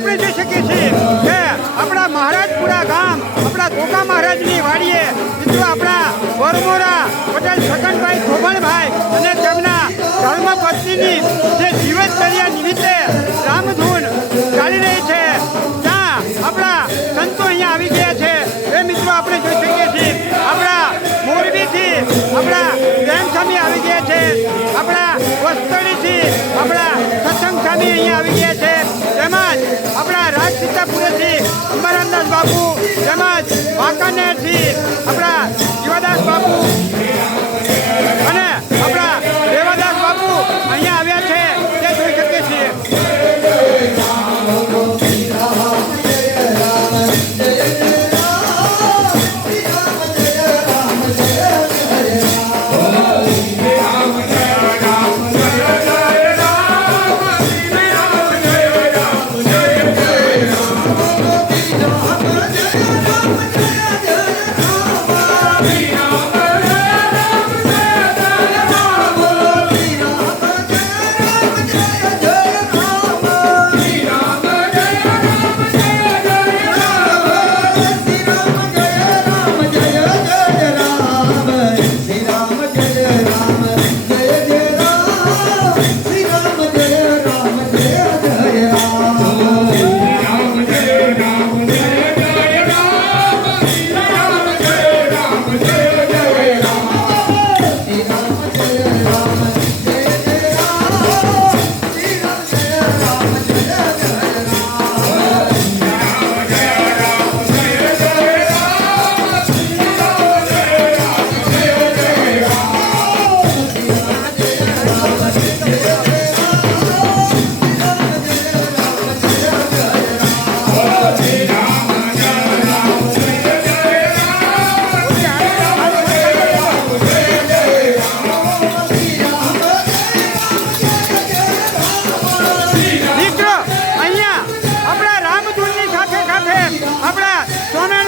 આપણે જોઈ શકીએ છીએ કે આપણા મહારાજપુરા ગામ આપણા ગોગા મહારાજની વાડીએ મિત્રો આપણા વરમોરા પટેલ છગનભાઈ ધોબણભાઈ અને તેમના ધર્મપત્નીની જે જીવનચર્યા નિમિત્તે રામધૂન ચાલી રહી છે ત્યાં આપણા સંતો અહીંયા આવી ગયા છે એ મિત્રો આપણે જોઈ શકીએ છીએ આપણા મોરબીથી આપણા પ્રેમસ્વામી આવી ગયા છે આપણા વસ્તડીથી આપણા સત્સંગ સ્વામી અહીંયા આવી ગયા છે તેમજ આપણા રાજસીતાપુરેથી અંબારામદાસ બાપુ તેમજ વાંકાનેરથી આપણા જીવાદાસ બાપુ અને આપણા દેવાદાસ બાપુ અહીંયા આવ્યા છે તે જોઈ શકીએ છીએ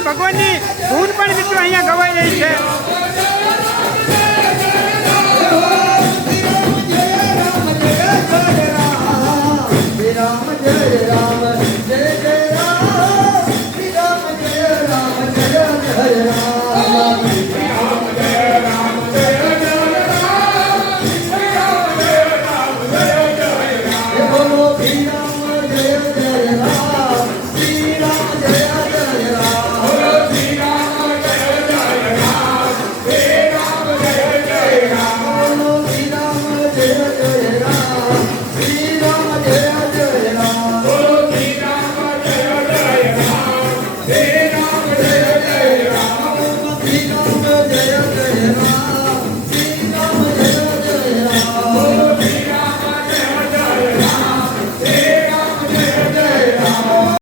ભગવાનની ધૂન પણ મિત્રો અહીંયા ગવાઈ રહી છે રામ જય રામ